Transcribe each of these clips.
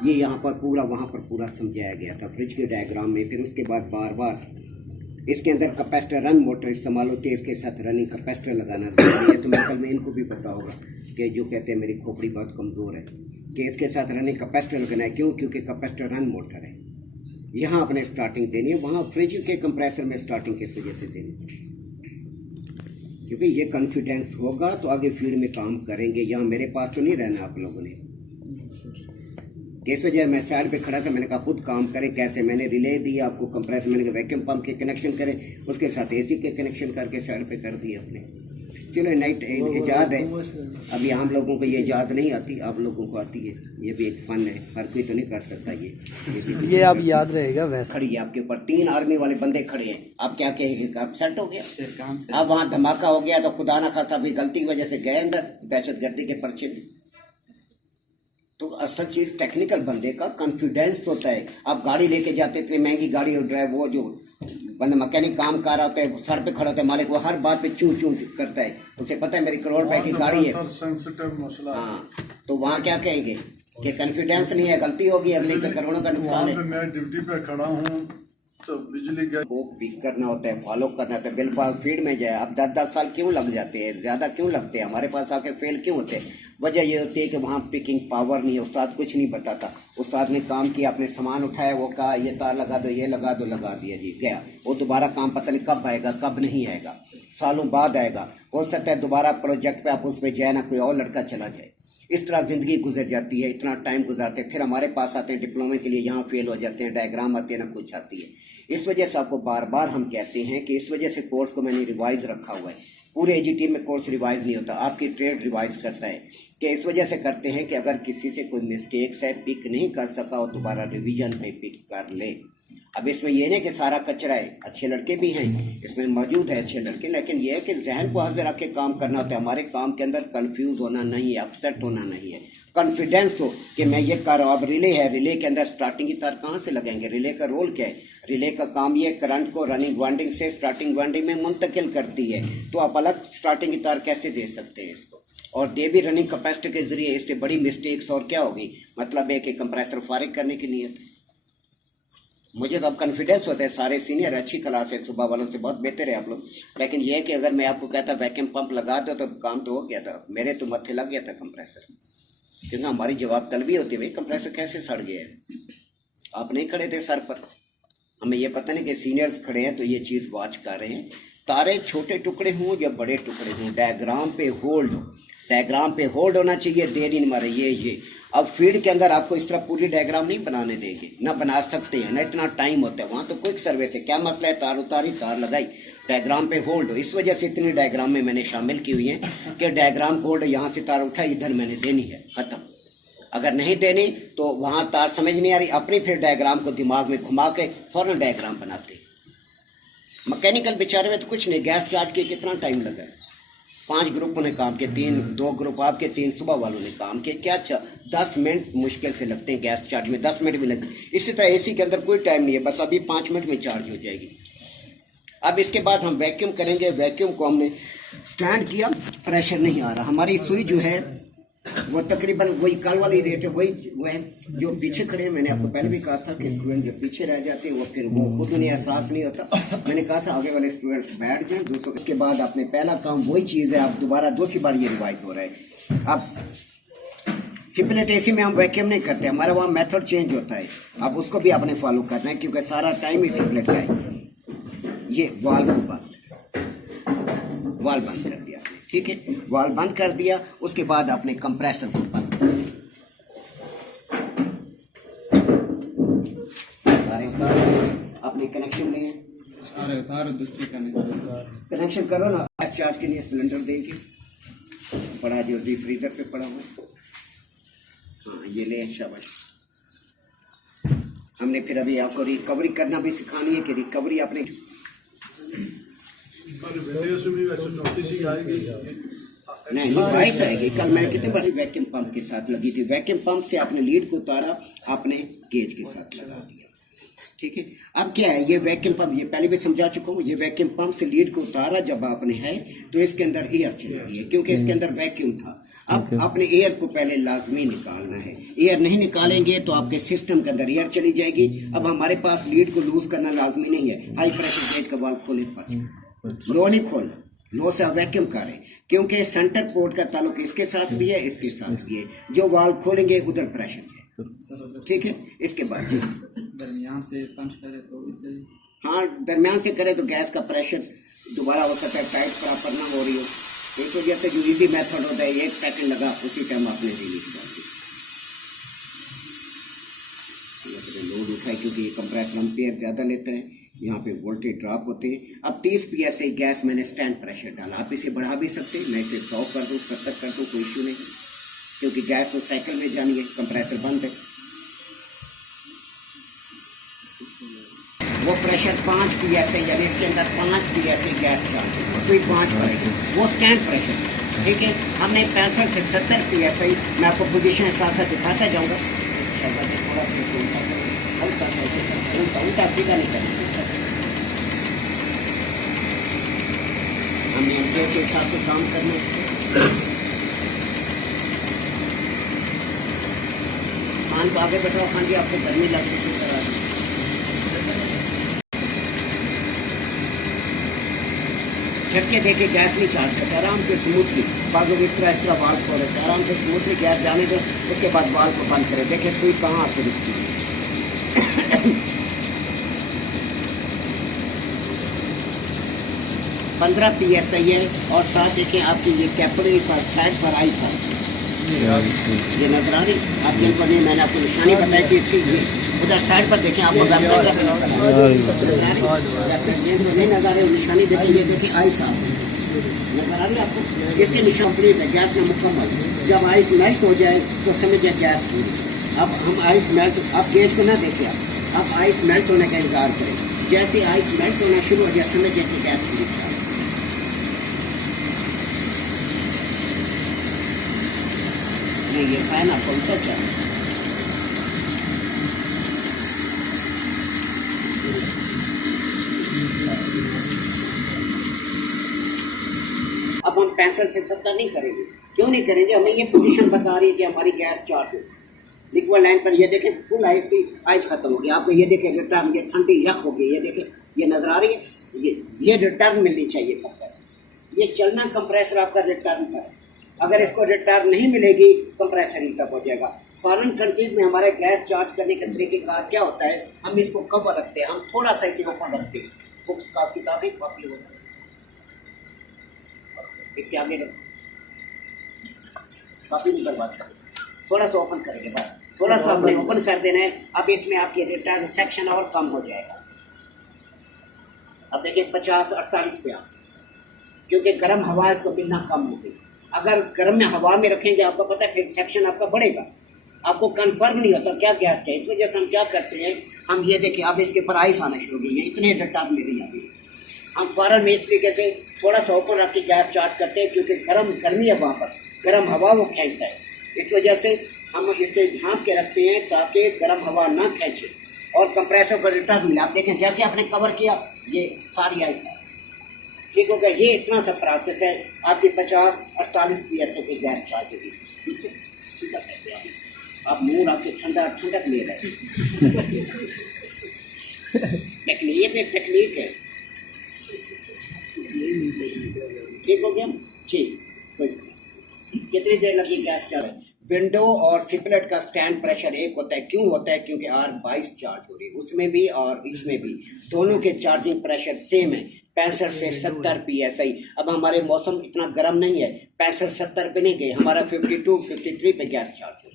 ये यहाँ पर पूरा वहाँ पर पूरा समझाया गया था फ्रिज के डायग्राम में। फिर उसके बाद बार बार इसके अंदर कैपेसिटर रन मोटर इस्तेमाल होती है, इसके साथ रनिंग कैपेसिटर लगाना जरूरी है। तो मेटल में इनको भी पता होगा कि जो कहते हैं मेरी खोपड़ी बहुत कमज़ोर है कि इसके साथ रनिंग कैपेसिटर लगाना है। क्यों? क्योंकि कैपेसिटर रन मोटर है। यहाँ अपने स्टार्टिंग देनी है, वहाँ फ्रिज के कंप्रेसर में स्टार्टिंग किस वजह से देनी है? क्योंकि ये कॉन्फिडेंस होगा तो आगे फील्ड में काम करेंगे। यहाँ मेरे पास तो नहीं रहना आप लोगों ने। इस वजह मैं साइड पे खड़ा था, मैंने कहा खुद काम करें। कैसे? मैंने रिले दी आपको कंप्रेसर, मैंने कहा वैक्यूम पंप के कनेक्शन करें, उसके साथ एसी के कनेक्शन करके साइड पे कर दिए अपने। चलो नाइट ईजाद है, अभी आम लोगों को ये ईजाद नहीं आती, आप लोगों को आती है। ये भी एक फन है, हर कोई तो नहीं कर सकता ये अब याद रहेगा। वैसे खड़ी है आपके ऊपर 3 आर्मी वाले बंदे खड़े हैं, आप क्या कहेंगे? आप सेट हो गया? अब वहाँ धमाका हो गया तो खुदा ना खासा भी गलती की वजह से गए अंदर दहशतगर्दी के पर्चे में। तो असल चीज टेक्निकल बंदे का कॉन्फिडेंस होता है। आप गाड़ी लेके जाते, इतनी महंगी गाड़ी और ड्राइव, वो जो बंदा मैकेनिक काम कर रहा होता है, सर पे खड़ा होता है मालिक, वो हर बात पे चू चू करता है, उसे पता है मेरी करोड़ रुपए की गाड़ी है। हाँ, तो वहाँ क्या कहेंगे कि कॉन्फिडेंस नहीं है, गलती होगी, अगले के करोड़ों का नुकसान है। मैं ड्यूटी पे खड़ा हूँ तो बिजली वो पिक करना होता है, फॉलो करना होता है, बिल्कुल फील्ड में जाए। अब 10-10 साल क्यों लग जाते हैं, ज़्यादा क्यों लगते हैं, हमारे पास आके फेल क्यों होते हैं? वजह ये होती है कि वहाँ पिकिंग पावर नहीं है, उस्ताद कुछ नहीं बताता। उस्ताद ने काम किया, अपने सामान उठाया, वो कहा ये तार लगा दो, ये लगा दो, लगा दिया जी, गया। वो दोबारा काम पता नहीं कब आएगा, कब नहीं आएगा, सालों बाद आएगा। हो सकता है दोबारा प्रोजेक्ट पे आप उस पर जाए ना, कोई और लड़का चला जाए। इस तरह ज़िंदगी गुजर जाती है, इतना टाइम गुजारते हैं, फिर हमारे पास आते हैं डिप्लोमे के लिए, यहाँ फेल हो जाते हैं, डायग्राम आते हैं ना कुछ आती है। इस वजह से आपको बार बार हम कहते हैं कि इस वजह से कोर्स को मैंने रिवाइज रखा हुआ है। पूरे एजीटी में कोर्स रिवाइज नहीं होता, आपकी ट्रेड रिवाइज करता है। कि इस वजह से करते हैं कि अगर किसी से कोई मिस्टेक्स है, पिक नहीं कर सका और दोबारा रिवीजन पे पिक कर ले। अब इसमें ये नहीं कि सारा कचरा है, अच्छे लड़के भी हैं इसमें मौजूद है, अच्छे लड़के, लेकिन यह है कि जहन को हाजिर रख के काम करना होता है। हमारे काम के अंदर कंफ्यूज होना नहीं है, अपसेट होना नहीं है, कॉन्फिडेंस हो कि मैं ये कर रहा हूँ। अब रिले है, रिले के अंदर स्टार्टिंग की तार कहाँ से लगाएंगे? रिले का रोल क्या है? रिले का काम ये करंट को रनिंग वाइंडिंग से स्टार्टिंग वाइंडिंग में मुंतकिल करती है। तो आप अलग स्टार्टिंग की तार कैसे दे सकते हैं इसको? और दे भी रनिंग कैपेसिटर के जरिए। इससे बड़ी मिस्टेक्स और क्या होगी? मतलब है कि कंप्रेसर फारिग करने की नीयत है। मुझे तो अब कॉन्फिडेंस होता है, सारे सीनियर अच्छी क्लास है, सुबह वालों से बहुत बेहतर है आप लोग। लेकिन यह है कि अगर मैं आपको कहता वैक्यूम पंप लगा दो तो काम तो हो गया था, मेरे तो मत्थे लग गया था कंप्रेसर। क्योंकि हमारी जवाब तलबी होती है, भाई कंप्रेसर कैसे सड़ गया है? आप नहीं खड़े थे सर पर, हमें ये पता नहीं कि सीनियर्स खड़े हैं तो ये चीज़ वॉच कर रहे हैं। तारे छोटे टुकड़े हों या बड़े टुकड़े हों, डायग्राम पे होल्ड हो, डायग्राम पे होल्ड होना चाहिए, देरी नहीं मारे। ये अब फील्ड के अंदर आपको इस तरह पूरी डायग्राम नहीं बनाने देंगे, ना बना सकते हैं, ना इतना टाइम होता है। वहाँ तो क्विक सर्वे से क्या मसला है, तार उतारी, तार लगाई, डायग्राम पे होल्ड हो। इस वजह से इतनी डायग्राम में मैंने शामिल की हुई है कि डायग्राम को होल्ड, यहाँ से तार उठाई, इधर मैंने देनी है, ख़त्म। अगर नहीं देनी तो वहाँ तार समझ नहीं आ रही, अपनी फिर डायग्राम को दिमाग में घुमा के फ़ौरन डायग्राम बनाते। मैकेनिकल बेचारे में तो कुछ नहीं, गैस चार्ज के कितना टाइम लगा है? 5 ग्रुपों ने काम किए, 2 ग्रुप आपके, 3 सुबह वालों ने काम किए। क्या 10 मिनट मुश्किल से लगते हैं गैस चार्ज में, 10 मिनट भी लगते। इसी तरह एसी के अंदर कोई टाइम नहीं है, बस अभी 5 मिनट में चार्ज हो जाएगी। अब इसके बाद हम वैक्यूम करेंगे। वैक्यूम को हमने स्टैंड किया, प्रेशर नहीं आ रहा। हमारी सुई जो है वो तकरीबन वही कल वाली रेट है, वही वो है जो पीछे खड़े हैं। मैंने आपको पहले भी कहा था कि स्टूडेंट जो पीछे रह जाते हैं वो फिर वो खुद उन्हें एहसास नहीं होता। मैंने कहा था आगे वाले स्टूडेंट्स बैठ जाएं दोस्तों। इसके बाद आपने पहला काम वही चीज़ है, आप दोबारा दूसरी बार ये रिवाइज हो रहा है। अब सिंपलेट एसी में हम वैक्यूम नहीं करते, हमारा वहाँ मेथड चेंज होता है। अब उसको भी आपने फॉलो करना है क्योंकि सारा टाइम ही सिंपलेट का है। ये वाल्व बंद कर दिया, ठीक है, वाल्व बंद कर दिया। उसके बाद आपने कंप्रेसर को बंद कर दिया। आपने कनेक्शन लिए, दूसरी कनेक्शन करो ना। गैस चार्ज के लिए सिलेंडर देंगे, पड़ा जो फ्रीजर पे पड़ा हुआ, हाँ ये ले, शाबाश। हमने फिर अभी आपको रिकवरी करना भी सिखानी है कि रिकवरी आपने नहीं वाइस आएगी। कल मैंने कितने बार वैक्यूम पंप के साथ लगी थी, वैक्यूम पंप से आपने लीड को उतारा, आपने गेज के साथ लगा दिया। ठीक है। अब क्या है, ये वैक्यूम पंप, ये पहले भी समझा चुका हूँ, ये वैक्यूम पंप से लीड को उतारा जब आपने है तो इसके अंदर एयर चलती है, क्योंकि इसके अंदर वैक्यूम था। अब आपने एयर को पहले लाजमी निकालना है, एयर नहीं निकालेंगे तो आपके सिस्टम के अंदर एयर चली जाएगी। अब हमारे पास लीड को लूज करना लाजमी नहीं है, हाई प्रेशर गेज का वाल्व खोले पर लो नहीं खोलना, लो से वैक्यूम करें, क्योंकि सेंटर पोर्ट का ताल्लुक इसके साथ भी है, इसके साथ भी है। जो वाल्व खोलेंगे उधर प्रेशर है, ठीक है। इसके बाद जी दरमियान से पंच करे तो इससे, हाँ दरमियान से करें तो गैस का प्रेशर दोबारा हो सकता है, टाइट प्रॉपर ना हो रही हो, इस वजह से जो इजी मेथड होता है 1 सेकंड लगा उसी टाइम आपने रिलीज कर दी। लोड उठाए क्योंकि ये कंप्रेसर एम्पियर ज़्यादा लेता है, यहाँ पे वोल्टेज ड्रॉप होते हैं। अब 30 PSI गैस मैंने स्टैंड प्रेशर डाला, आप इसे बढ़ा भी सकते हैं, मैं इसे 100 कर दूँ, 70 कर दूँ, कोई इशू नहीं, क्योंकि गैस तो साइकिल में जानी है, कंप्रेसर बंद है। वो प्रेशर 5 PSI, यानी इसके अंदर 5 PSI गैस चार्ज है, कोई 5 पड़ेगी, वो स्टैंड प्रेशर, ठीक है। हमने 65 से 70 PSI, मैं आपको पोजीशन साथ साथ दिखाता जाऊँगा, थोड़ा सा उल्टा सीधा नहीं करना, हमने एम्पियर के हिसाब से काम करना है इसको। खान को आगे बैठाओ, खान जी आपको गर्मी लग रही है, झटके देके गैस नहीं चार्ज करते, आराम से स्मूथली बाजू इस तरह वाल्व खोले, आराम से स्मूथली गैस जाने दें, उसके बाद वाल्व को बंद करें, देखें सुई कहाँ आके रुकती है। 15 PSI है, और साथ देखें आपकी ये कैपिलरी पर साइड पर आइस है, ये नजर आ रही आपके ऊपर नहीं, मैंने आपको निशानी बताई थी इसकी, ये उधर साइड पर देखें, आपको नहीं नजर आ रही निशानी, देखिए ये देखिए आइस नजर आ रही है आपको, इसकी निशान कंप्लीट है, गैस में मुकम्मल। जब आइस मेल्ट हो जाए तो समझिए गैस पूरी। अब हम आइस मेल्ट, आप गेज को ना देखिए, आप आइस मेल्ट होने का इंतजार करें, जैसे आइस मेल्ट होना शुरू हो जाए समझिए कि गैस पूरी। ये फैन आपको उल्टा चाहिए, अब हम 65 से 70 नहीं करेंगे, क्यों नहीं करेंगे, हमें ये पोजीशन बता रही है कि हमारी गैस चार्ज हो। लिक्विड लाइन पर ये देखें फुल आइस की, आइस खत्म हो गई, आपको ये देखें रिटर्न, ये ठंडी यख हो गई, ये देखें ये नजर आ रही है, ये रिटर्न मिलनी चाहिए कंप्रेसर, ये चलना कंप्रेसर आपका रिटर्न पर है। अगर इसको रिटर्न नहीं मिलेगी कंप्रेसर हीटअप हो जाएगा। फॉरेन कंट्रीज में हमारे गैस चार्ज करने का तरीक़ेकार क्या होता है, हम इसको कवर रखते हैं, हम थोड़ा सा इसे ऊपर रखते हैं, बुक्स का किताबें कॉपी होता है, इसके आगे रखो, कॉपी नहीं बर्बाद करो, थोड़ा सा ओपन करेंगे बस, थोड़ा सा अपने ओपन कर देना है। अब इसमें आपकी रिटर्न सेक्शन और कम हो जाएगा। अब देखिए 50-48 पे आप, क्योंकि गर्म हवा इसको मिलना कम हो गई। अगर गर्म में हवा में रखेंगे आपको पता है फिर सेक्शन आपका बढ़ेगा, आपको कंफर्म नहीं होता क्या गैस चाहिए। इस वजह से हम क्या करते हैं, हम ये देखिए अब इसके ऊपर आइस आना शुरू हो गई है, इतने रिटर्न में नहीं आती। हम फौरन में इस तरीके से थोड़ा सा ऊपर रख के गैस चार्ज करते हैं, क्योंकि गर्मी है वहाँ पर, गर्म हवा वो खींचता है, इस वजह से हम इसे ढाँप के रखते हैं ताकि गर्म हवा ना खींचे और कंप्रेसर को रिटर्न मिले। आप देखें जैसे आपने कवर किया ये सारी आइस है, ठीक हो गया। ये इतना सा प्रोसेस है, आपकी 50-48 PSI की गैस चार्ज होगी, ठीक है, सीधा कहते हैं आप मुँह रख के ठंडक ले रहे टेक्निक एक टेक्निक है, ठीक हो गया ठीक। कितनी देर लगी गैस चार्ज? विंडो और सिपलेट का स्टैंड प्रेशर एक होता है, क्यों होता है, क्योंकि R22 चार्ज हो रही है, उसमें भी और इसमें भी, दोनों के चार्जिंग प्रेशर सेम है, 65 से 70 PSI। अब हमारे मौसम इतना गर्म नहीं है, 65-70 पे नहीं गए, हमारा 52-53 पे गैस चार्ज हो।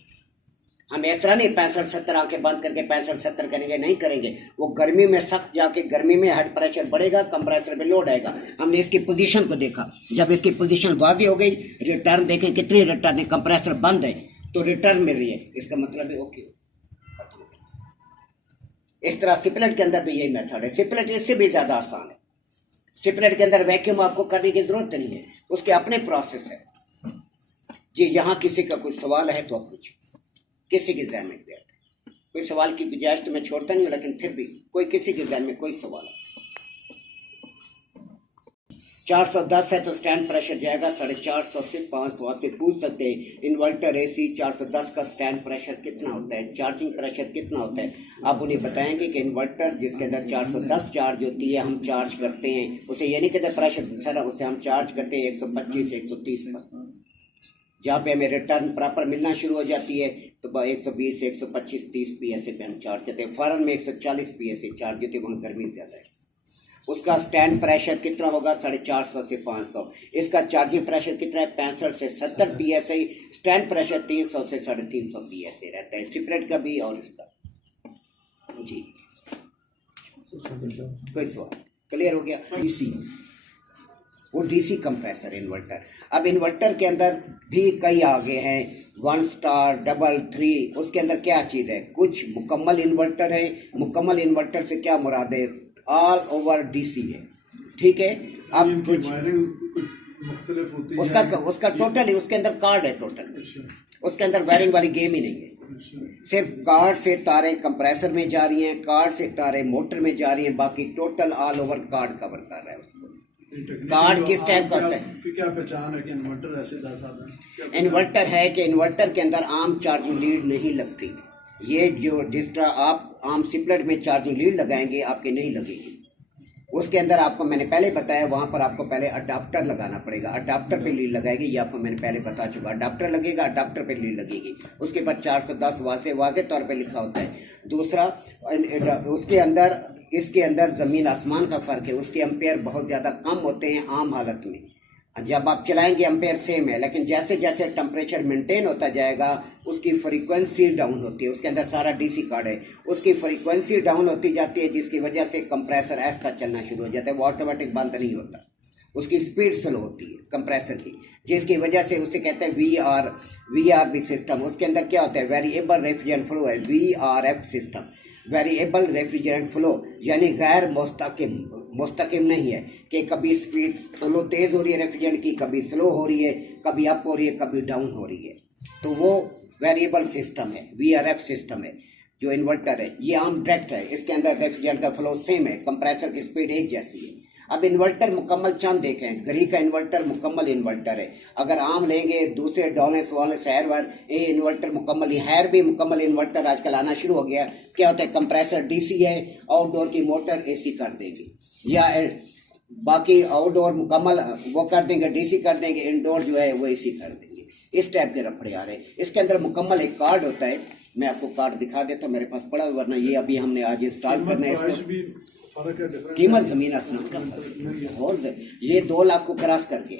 हम इस तरह नहीं 65-70 आंखें बंद करके 65-70 करेंगे, नहीं करेंगे, वो गर्मी में सख्त जाके गर्मी में हेड प्रेशर बढ़ेगा, कंप्रेसर में लोड आएगा। हमने इसकी पोजीशन को देखा, जब इसकी पोजीशन वादी हो गई, रिटर्न देखें कितनी रिटर्न है, कंप्रेसर बंद है तो रिटर्न मिल रही है, इसका मतलब है ओके। इस तरह सिपलेट के अंदर भी यही मेथड है, सिपलेट इससे भी ज़्यादा आसान है। सिपलेट के अंदर वैक्यूम आपको करने की ज़रूरत नहीं है, उसके अपने प्रोसेस है जी। यहाँ किसी का कोई सवाल है तो आप पूछिए, किसी के जहन में बैठे। कोई सवाल की गुंजाइश तो मैं छोड़ता नहीं हूँ, लेकिन फिर भी कोई किसी के ध्यान में कोई सवाल 410 है तो स्टैंड प्रेशर जाएगा 450 से 500। आपसे पूछ सकते हैं इन्वर्टर एसी 410 का स्टैंड प्रेशर कितना होता है, चार्जिंग प्रेशर कितना होता है। आप उन्हें बताएंगे कि इन्वर्टर जिसके अंदर 410 चार्ज होती है, हम चार्ज करते हैं उसे, ये नहीं कहते प्रेशर सर, उसे हम चार्ज करते हैं 125 से 130 पर। जहाँ पे हमें रिटर्न प्रॉपर मिलना शुरू हो जाती है तो 120 125 30 PSA पे हम चार्ज करते हैं। फॉरन में 140 PSA चार्ज होती है, वहाँ गर्मी ज़्यादा है। उसका स्टैंड प्रेशर कितना होगा 450 से 500। इसका चार्जिंग प्रेशर कितना है 65 से 70 PSA। स्टैंड प्रेशर 300 से 350 PSA रहता है सिपरेट का भी और इसका। जी कोई सवाल क्लियर हो गया। डीसी, वो डीसी कंप्रेसर इन्वर्टर। अब इन्वर्टर के अंदर भी कई आगे हैं, 1 स्टार, डबल, 3। उसके अंदर क्या चीज़ है, कुछ मुकम्मल इन्वर्टर है। मुकम्मल इन्वर्टर से क्या मुराद है, ऑल ओवर डीसी है, ठीक है। अब कुछ मुख्तलिफ होती है उसका टोटल ही उसके अंदर कार्ड है टोटल। उसके अंदर वायरिंग वाली गेम ही नहीं है। सिर्फ कार्ड से तारें कंप्रेसर में जा रही हैं, कार्ड से तारें मोटर में जा रही हैं, बाकी total all over card cover कर रहा है उसको। कार्ड किस टाइप का होता है, क्या पहचान है कि इन्वर्टर ऐसे दासा इन्वर्टर है कि इन्वर्टर के अंदर आम चार्जिंग लीड नहीं लगती। ये जो जिस तरह आप आम सिपलेट में चार्जिंग लीड लगाएंगे आपके नहीं लगेगी। उसके अंदर आपको मैंने पहले बताया, वहाँ पर आपको पहले अडाप्टर लगाना पड़ेगा। अडाप्टर पे लीड लगाएगी, ये आपको मैंने पहले बता चुका। अडाप्टर लगेगा, अडाप्टर पे लीड लगेगी। उसके बाद 410 वाज़े तौर पे लिखा होता है। दूसरा उसके अंदर इसके अंदर ज़मीन आसमान का फ़र्क है। उसके एम्पेयर बहुत ज़्यादा कम होते हैं आम हालत में, जब आप चलाएंगे एम्पेयर सेम है, लेकिन जैसे जैसे टेम्परेचर मेंटेन होता जाएगा उसकी फ्रीक्वेंसी डाउन होती है। उसके अंदर सारा डीसी कार्ड है, उसकी फ्रीक्वेंसी डाउन होती जाती है, जिसकी वजह से कंप्रेसर ऐसा चलना शुरू हो जाता है। वो ऑटोमेटिक बंद नहीं होता, उसकी स्पीड स्लो होती है कंप्रेसर की, जिसकी वजह से उसे कहते हैं VRF सिस्टम। उसके अंदर क्या होता है, वेरिएबल रेफ्रिजरेंट फ्लो है, VRF system, variable refrigerant flow, यानी गैर मुस्तकिम नहीं है कि कभी स्पीड स्लो तेज़ हो रही है रेफ्रिजरेंट की, कभी स्लो हो रही है, कभी अप हो रही है, कभी डाउन हो रही है। तो वो वेरिएबल सिस्टम है, VRF सिस्टम है जो इन्वर्टर है। ये आम डायरेक्ट है, इसके अंदर रेफ्रिजरेंट का फ्लो सेम है, कंप्रेसर की स्पीड एक जैसी है। अब इन्वर्टर मुकम्मल चंद देखें, घड़ी का इन्वर्टर मुकम्मल इन्वर्टर है। अगर आम लेंगे दूसरे डॉलेंस वाले शहर वार ये इन्वर्टर मुकम्मल हैर भी मुकम्मल इन्वर्टर आजकल आना शुरू हो गया। क्या होता है, कंप्रेसर डीसी है, आउटडोर की मोटर एसी कर देगी, या बाकी आउटडोर मुकम्मल वो कर देंगे, डीसी कर देंगे, इंडोर जो है वो एसी कर देंगे। इस टाइप के रफड़े आ रहे हैं। इसके अंदर मुकम्मल एक कार्ड होता है, मैं आपको कार्ड दिखा देता हूँ, मेरे पास पड़ा है, वरना ये अभी हमने आज इंस्टॉल करना है इसको। कीमत ज़मीन आसमान का फर्क, और ये 2 लाख को क्रॉस कर गया,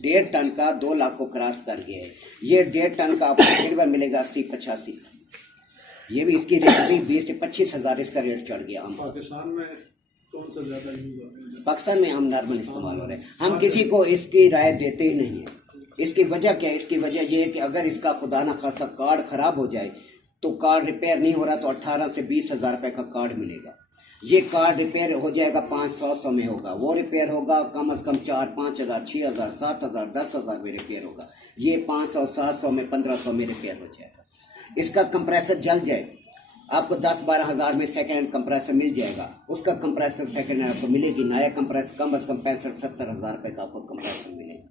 1.5 टन का 2 लाख को क्रॉस कर गया है। ये 1.5 टन का आपको तकरीबन मिलेगा 80-85। ये भी इसकी रेट भी 20 से 25 हज़ार इसका रेट चढ़ गया। हम पाकिस्तान में कौन सा ज़्यादा यूज हो रहा है? पाकिस्तान में हम नॉर्मल इस्तेमाल हो रहे हैं, हम किसी को इसकी राय देते ही नहीं है। इसकी वजह क्या है, इसकी वजह ये है कि अगर इसका खुदा न खास्ता कार्ड ख़राब हो जाए तो कार्ड रिपेयर नहीं हो रहा तो 18 से 20 हज़ार रुपये का कार्ड मिलेगा। ये कार्ड रिपेयर हो जाएगा 500 में होगा, वो रिपेयर होगा कम से कम 4-5 हज़ार 6 हज़ार 7 हज़ार 10 हज़ार में रिपेयर होगा। ये 500-700 में 1500 में रिपेयर हो जाएगा। इसका कंप्रेसर जल जाए आपको 10-12 हज़ार में सेकेंड हैंड कंप्रेसर मिल जाएगा। उसका कंप्रेसर सेकेंड हैंड आपको मिलेगी, नया कंप्रेसर कम से कम 65-70 हज़ार रुपये का आपको कंप्रेसर मिलेगा।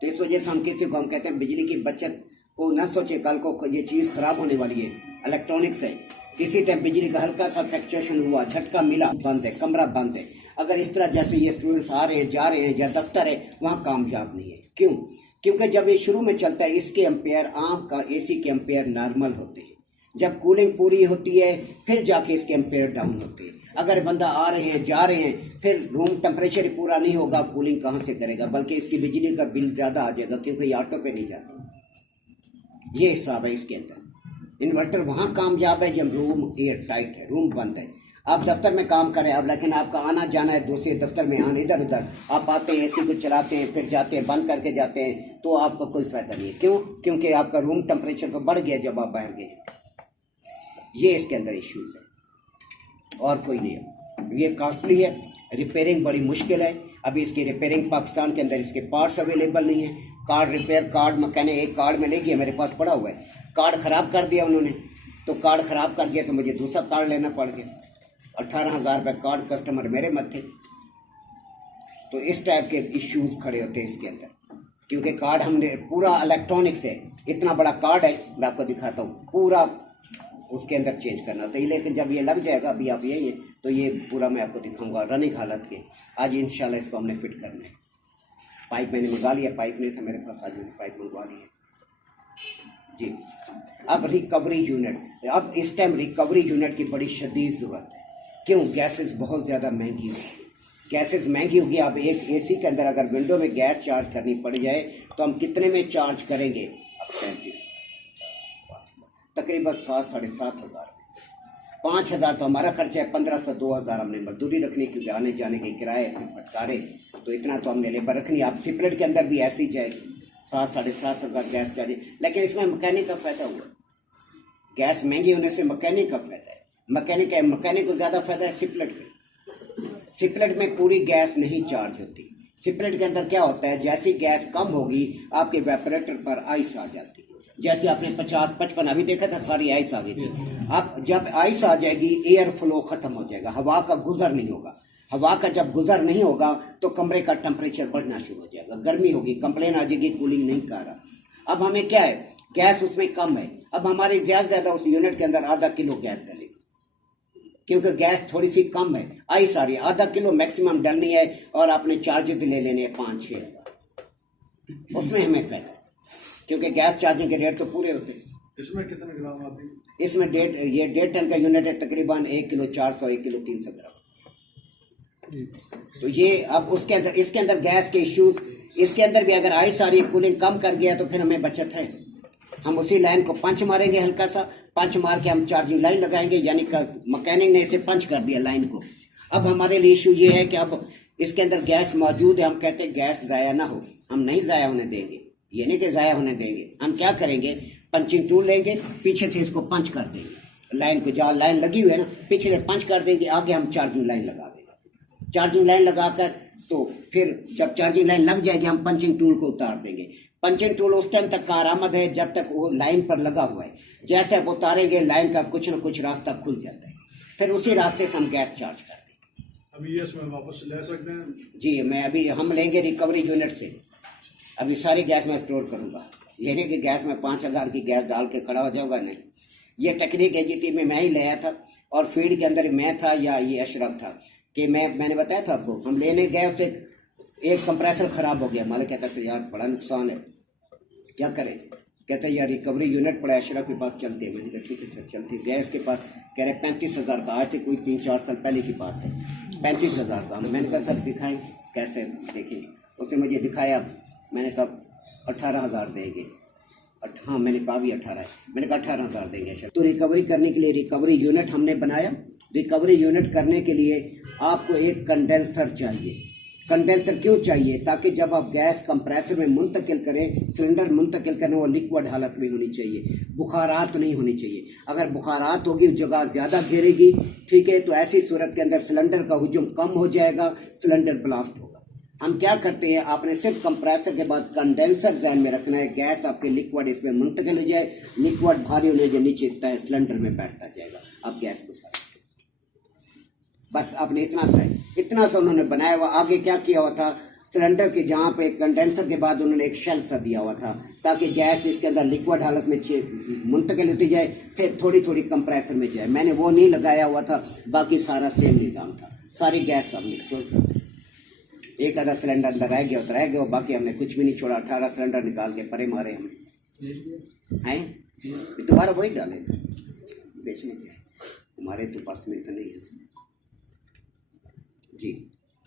तो इस वजह से हम किसी को हम कहते हैं बिजली की बचत को न सोचे, कल को ये चीज़ ख़राब होने वाली है। इलेक्ट्रॉनिक्स है, किसी टाइम बिजली का हल्का सा फ्लक्चुएशन हुआ, झटका मिला, बंद है, कमरा बंद है। अगर इस तरह जैसे ये स्टूडेंट्स आ रहे हैं जा रहे हैं या दफ्तर है, वहाँ कामयाब नहीं है। क्यों? क्योंकि जब ये शुरू में चलता है इसके एम्पेयर आम का एसी के एम्पेयर नॉर्मल होते हैं, जब कूलिंग पूरी होती है फिर जाके इसके एम्पेयर डाउन होते हैं। अगर बंदा आ रहे हैं जा रहे हैं, फिर रूम टेम्परेचर ही पूरा नहीं होगा, कूलिंग कहाँ से करेगा, बल्कि इसकी बिजली का बिल ज़्यादा आ जाएगा, क्योंकि ये ऑटो पे नहीं जाता। ये हिसाब है इसके अंदर। इन्वर्टर वहाँ कामयाब है जब रूम एयर टाइट है, रूम बंद है। आप दफ्तर में काम करें अब, लेकिन आपका आना जाना है दूसरे दफ्तर में, आना इधर उधर, आप आते हैं एसी को चलाते हैं फिर जाते हैं बंद करके जाते हैं, तो आपका कोई फ़ायदा नहीं है। क्यों? क्योंकि आपका रूम टेम्परेचर तो बढ़ गया जब आप बाहर गए। ये इसके अंदर इश्यूज़ है और कोई नहीं है। ये कॉस्टली है, रिपेयरिंग बड़ी मुश्किल है। अभी इसकी रिपेयरिंग पाकिस्तान के अंदर इसके पार्ट्स अवेलेबल नहीं है। कार्ड रिपेयर कार्ड मैंने एक कार्ड में ले गया, मेरे पास पड़ा हुआ है, कार्ड ख़राब कर दिया उन्होंने, तो कार्ड ख़राब कर गया तो मुझे दूसरा कार्ड लेना पड़ गया। 18,000 रुपये कार्ड कस्टमर मेरे मत्थे। तो इस टाइप के इश्यूज खड़े होते हैं इसके अंदर, क्योंकि कार्ड हमने पूरा इलेक्ट्रॉनिक्स है, इतना बड़ा कार्ड है, मैं आपको दिखाता हूँ, पूरा उसके अंदर चेंज करना होता है। लेकिन जब ये लग जाएगा, अभी आप यही है तो ये पूरा मैं आपको दिखाऊंगा रनिंग हालत के। आज इंशाल्लाह इसको हमने फिट करना है। पाइप मैंने मंगा लिया, पाइप नहीं था मेरे पास, आज मैंने पाइप मंगवा ली है जी। अब रिकवरी यूनिट, अब इस टाइम रिकवरी यूनिट की बड़ी शदीद ज़रूरत है। क्यों? गैसेस बहुत ज़्यादा महंगी होगी, गैसेस महंगी होगी। अब एक एसी के अंदर अगर विंडो में गैस चार्ज करनी पड़ जाए तो हम कितने में चार्ज करेंगे? अब 35, तकरीबन 7-7,500। 5,000 तो हमारा खर्चा है, 1,500 2,000 हमने मजदूरी रखनी, क्योंकि आने जाने के किराए फटकारे, तो इतना तो हमने लेबर रखनी। आप सिपलेट के अंदर भी ऐसी जाएगी 7-7,500 गैस चार्ज। लेकिन इसमें मैकेनिक का फ़ायदा हुआ, गैस महंगी होने से मैकेनिक का फ़ायदा है। मैकेनिक को ज़्यादा फ़ायदा है सिपलेट का। सिपलेट में पूरी गैस नहीं चार्ज होती। सिपलेट के अंदर क्या होता है, जैसी गैस कम होगी आपके वेपरेटर पर आइस आ जाती है। जैसे आपने 50-55 अभी देखा था, सारी आइस आ गई थी। अब जब आइस आ जाएगी, एयर फ्लो ख़त्म हो जाएगा, हवा का गुजर नहीं होगा। हवा का जब गुजर नहीं होगा तो कमरे का टेम्परेचर बढ़ना शुरू हो जाएगा, गर्मी होगी, कंप्लेन आ जाएगी कूलिंग नहीं कर रहा। अब हमें क्या है, गैस उसमें कम है, अब हमारे ज़्यादा उस यूनिट के अंदर आधा किलो गैस डलेगी, क्योंकि गैस थोड़ी सी कम है, आइस आ रही है, आधा किलो मैक्सिमम डलनी है, और आपने चार्जेस ले लेने हैं 5-6 हज़ार। उसमें हमें फ़ायदा है, क्योंकि गैस चार्जिंग के रेट तो पूरे होते हैं। इसमें कितने ग्राम आते हैं? इसमें 1.5 टन का यूनिट है, तकरीबन 1 किलो 400, 1 किलो 300 ग्राम। तो ये अब उसके अंदर, इसके अंदर गैस के इश्यूज, इसके अंदर भी अगर आइस आ रही है, कूलिंग कम कर गया तो फिर हमें बचत है। हम उसी लाइन को पंच मारेंगे, हल्का सा पंच मार के हम चार्जिंग लाइन लगाएंगे, यानी मैकेनिक ने इसे पंच कर दिया लाइन को। अब हमारे लिए इशू ये है कि अब इसके अंदर गैस मौजूद है, हम कहते हैं गैस ज़ाया ना हो, हम नहीं ज़ाया होने देंगे, ये नहीं कि ज़ाया होने देंगे। हम क्या करेंगे, पंचिंग टूल लेंगे, पीछे से इसको पंच कर देंगे, लाइन को, जहाँ लाइन लगी हुई है ना, पीछे से पंच कर देंगे, आगे हम चार्जिंग लाइन लगा देंगे। चार्जिंग लाइन लगाकर तो फिर जब चार्जिंग लाइन लग जाएगी, हम पंचिंग टूल को उतार देंगे। पंचिंग टूल उस टाइम तक कारआमद है जब तक वो लाइन पर लगा हुआ है। जैसे आप उतारेंगे, लाइन का कुछ ना कुछ रास्ता खुल जाता है, फिर उसी रास्ते से हम गैस चार्ज कर देंगे। अभी ये इसमें वापस ले सकते हैं जी, मैं अभी हम लेंगे रिकवरी यूनिट से, अभी सारी गैस में स्टोर करूँगा। ये नहीं कि गैस में 5,000 की गैस डाल के खड़ा हो जाऊँगा, नहीं। ये टेक्निक एजीटी में मैं ही ले आया था, और फील्ड के अंदर मैं था या ये अशरफ था, कि मैंने बताया था आपको, हम लेने गए, उससे एक कंप्रेसर ख़राब हो गया। मालिक कहता फिर यार बड़ा नुकसान है, क्या करें? कहते यार रिकवरी यूनिट पड़ा है, अशरफ के पास चलते हैं। मैंने कहा ठीक है सर, चलते हैं। गैस के पास कह रहे 35,000 का, आज से कोई 3-4 साल पहले की बात है, 35,000 का। मैंने कहा सर दिखाएं, कैसे देखें? उसने मुझे दिखाया, मैंने कहा 18,000 देंगे। हाँ, मैंने कहा भी 18 है, मैंने कहा 18,000 देंगे सर। तो रिकवरी करने के लिए रिकवरी यूनिट हमने बनाया। रिकवरी यूनिट करने के लिए आपको एक कंडेंसर चाहिए। कंडेंसर क्यों चाहिए? ताकि जब आप गैस कंप्रेसर में मुंतकिल करें, सिलेंडर मुंतकिल करें, वो लिक्विड हालत में होनी चाहिए, बुखारात नहीं होनी चाहिए। अगर बुखारात होगी, जगह ज़्यादा घेरेगी, ठीक है, तो ऐसी सूरत के अंदर सिलेंडर का हुजूम कम हो जाएगा, सिलेंडर ब्लास्ट होगा। हम क्या करते हैं, आपने सिर्फ कंप्रेसर के बाद कंडेंसर ध्यान में रखना है, गैस आपके लिक्विड इसमें मुंतकिल हो जाए, लिक्विड भारी होने जो नीचे सिलेंडर में बैठता जाएगा, आप गैस को साफ, बस आपने इतना सा उन्होंने बनाया हुआ। आगे क्या किया हुआ था, सिलेंडर के जहाँ पे कंडेंसर के बाद उन्होंने एक शेल सा दिया हुआ था, ताकि गैस इसके अंदर लिक्विड हालत में मुंतकिल होती जाए, फिर थोड़ी थोड़ी कंप्रेसर में जाए। मैंने वो नहीं लगाया हुआ था, बाकी सारा सेम निज़ाम था। सारी गैस हमने छोड़ दी, एक आधा सिलेंडर अंदर रह गया तो रह गया, बाकी हमने कुछ भी नहीं छोड़ा। 18 सिलेंडर निकाल के परे मारे हमने, हैं दोबारा वही डाले बेचने के, हमारे तो पास में तो नहीं है जी।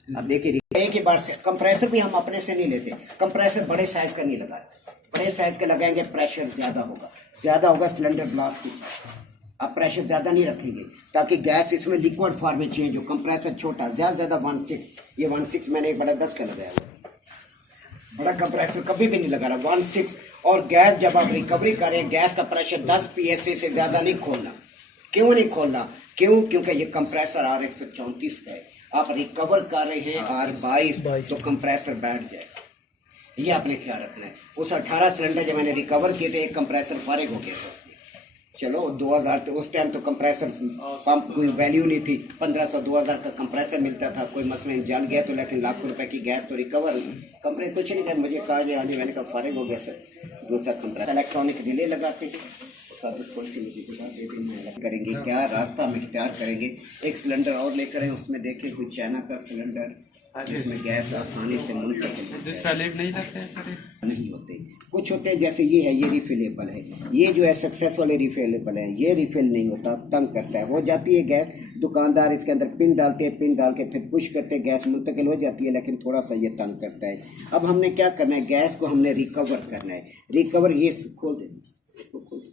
अब देखिए, एक ही बार से कंप्रेसर भी हम अपने से नहीं लेते, कंप्रेसर बड़े साइज का नहीं लगाते, बड़े साइज का लगाएंगे प्रेशर ज़्यादा होगा, सिलेंडर ब्लास्ट हो जाएगा। आप प्रेशर ज़्यादा नहीं रखेंगे ताकि गैस इसमें लिक्विड फॉर्म में चेंज हो। कंप्रेसर छोटा, ज़्यादा 1.6, ये 1.6 मैंने एक बड़ा 10 का लगाया हुआ, बड़ा कंप्रेसर कभी भी नहीं लगा रहा, 1.6। और गैस जब आप रिकवरी करें, गैस का प्रेशर 10 PSI से ज़्यादा नहीं खोलना। क्यों नहीं खोलना? क्योंकि ये कंप्रेसर R134 का है, आप रिकवर कर रहे हैं R22, तो कंप्रेसर बैठ जाएगा, ये आपने ख्याल रखना है। उस 18 सिलेंडर जब मैंने रिकवर किए थे, एक कंप्रेसर फारिग हो गया था, चलो 2000 तो उस टाइम तो कंप्रेसर पंप कोई वैल्यू नहीं थी, 1500-2000 का कंप्रेसर मिलता था। कोई मसलन जल गया तो लेकिन लाखों रुपए की गैस तो रिकवर हुई। कंप्रेसर कुछ नहीं था, मुझे कहा गया आज मैंने कहा फारिग हो गया सर, दूसरा कंप्रेसर इलेक्ट्रॉनिक रिले लगाते थे। थोड़ी सी मुझे बता देते करेंगे क्या रास्ता हम इख्तियार करेंगे। एक सिलेंडर और लेकर आए, उसमें देखें कोई चाइना का सिलेंडर जिसमें गैस आसानी से मुंतकिल जिसका लीक नहीं लगते हैं सर, नहीं होते। कुछ होते हैं जैसे ये है, ये रिफिलेबल है, ये जो है सक्सेस वाले रिफिलेबल है, ये रिफिल नहीं होता, तंग करता है। हो जाती है गैस, दुकानदार इसके अंदर पिन डालते हैं, पिन डाल के फिर पुश करते हैं, गैस मुंतकिल हो जाती है, लेकिन थोड़ा सा ये तंग करता है। अब हमने क्या करना है, गैस को हमने रिकवर करना है। रिकवर ये खोल दे, इसको खोल दे।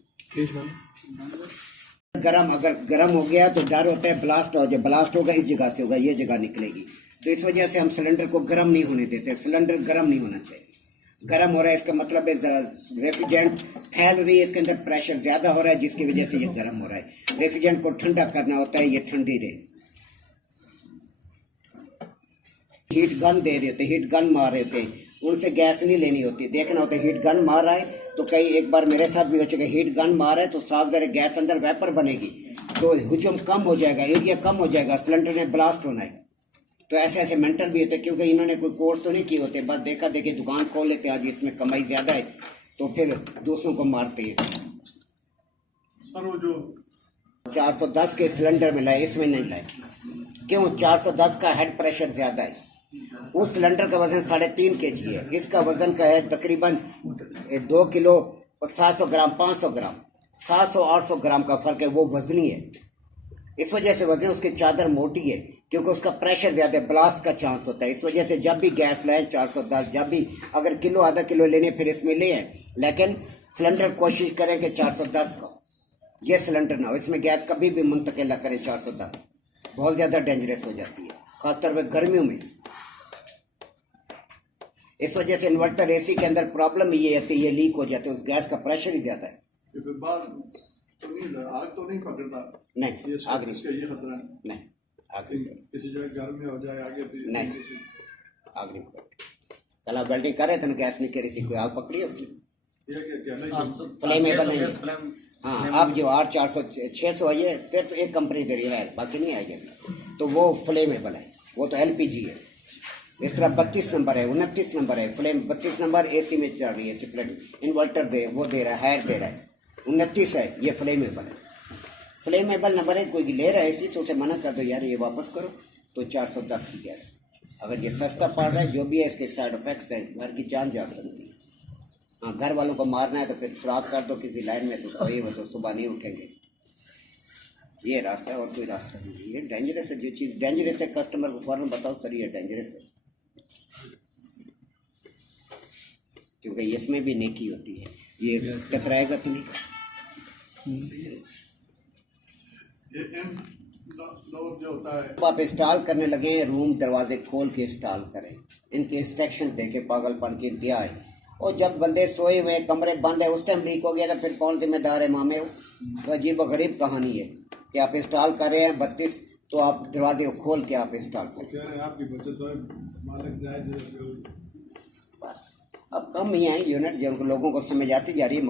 गरम, अगर गरम हो गया तो डर होता है ब्लास्ट हो जाए, ब्लास्ट होगा इस जगह से होगा, ये जगह निकलेगी। तो इस वजह से हम सिलेंडर को गर्म नहीं होने देते। सिलेंडर गर्म नहीं होना चाहिए। गर्म हो रहा है इसका मतलब है रेफ्रिजरेंट फैल रही है, इसके अंदर प्रेशर ज़्यादा हो रहा है जिसकी वजह से ये गर्म हो रहा है। रेफ्रिजरेंट को ठंडा करना होता है, ये ठंडी रहे। हीट गन दे रहे होते, हीट गन मार रहे होते, उनसे गैस नहीं लेनी होती, देखना होता है हीट गन मार रहा है तो कई एक बार मेरे साथ भी हो चुका है, हीट गन मार है तो साफ ज़रा गैस अंदर वेपर बनेगी तो हुजूम कम हो जाएगा, एरिया कम हो जाएगा, सिलेंडर ने ब्लास्ट होना है। तो ऐसे ऐसे मेंटल भी होते हैं, क्योंकि इन्होंने कोई कोर्स तो नहीं किए होते, बस देखा देखी दुकान खोल लेते हैं, आज इसमें कमाई ज़्यादा है तो फिर दूसरों को मारते हैं। सर वो जो 410 के सिलेंडर में लाए, इसमें नहीं लाए। क्यों? 410 का हेड प्रेशर ज़्यादा है। उस सिलेंडर का वज़न 3.5 kg है, इसका वज़न का है तकरीबन 2 किलो 700 ग्राम 500 ग्राम 700-800 ग्राम का फ़र्क है, वो वज़नी है। इस वजह से वजह उसकी चादर मोटी है, क्योंकि उसका प्रेशर ज़्यादा है, ब्लास्ट का चांस होता है। इस वजह से जब भी गैस लाएँ 410, जब भी अगर किलो आधा किलो लेने फिर इसमें ले आए, लेकिन सिलेंडर कोशिश करें कि 410 का ये सिलेंडर ना हो, इसमें गैस कभी भी मुंतकिल ना करें। 410 बहुत ज़्यादा डेंजरस हो जाती है, ख़ासतौर पर गर्मियों में। इस वजह से इन्वर्टर एसी के अंदर प्रॉब्लम ये आती है, ये लीक हो जाते हैं, उस गैस का प्रेशर ही ज़्यादा है। तो नहीं आग तो नहीं पकड़ता, नहीं आग नहीं, इसका ये खतरा है। नहीं आग नहीं, किसी जगह घर में हो जाए आगे तो नहीं आग नहीं पकड़ती। कल आप वेल्डिंग कर रहे थे ना, गैस नहीं करी थी, कोई आग पकड़ी है उसने? ये क्या नहीं फ्लेमेबल नहीं है। हाँ, अब जो 8-400-600 है, सिर्फ एक कंपनी दे रही है, बाकी नहीं आई है, तो वो फ्लेमेबल है, वो तो LPG है। इस तरह 32 नंबर है, 29 नंबर है, फ्लेम 32 नंबर AC में चल रही है, स्प्लिट इन्वर्टर दे वो दे रहा है, हेड दे रहा है, 29 है, ये फ्लेमेबल है। फ्लेमेबल नंबर है, कोई ले रहा है इसलिए तो उसे मना कर दो यार, ये वापस करो, तो 410 की गैस। अगर ये सस्ता पड़ रहा है, जो भी है इसके साइड इफेक्ट्स हैं, घर की जान जा सकती है। हाँ, घर वालों को मारना है तो फिर फ्राक कर दो किसी लाइन में, तो सही हो तो सुबह नहीं उठेंगे। ये रास्ता है और कोई रास्ता नहीं है। ये डेंजरस है, जो चीज़ डेंजरस है कस्टमर को फ़ौरन बताओ सर ये डेंजरस है, क्योंकि इसमें भी नेकी होती है, ये टकराएगा तो नहीं। जो होता है आप इंस्टॉल करने लगे हैं, रूम दरवाजे खोल के इंस्टॉल करें, इनके इंस्ट्रक्शन दे के पागलपन की इंतहा है। और जब बंदे सोए हुए कमरे बंद है, उस टाइम लीक हो गया तो फिर कौन जिम्मेदार है मामे? तो अजीब व गरीब कहानी है कि आप इंस्टॉल कर रहे हैं 32, तो आप दरवाजे को खोल के आप इंस्टॉल करें। कह रहे हैं आपकी बचत है, मालिक जाए बस अब कम ही हैं यूनिट, जो लोगों को समझ आती जा रही है।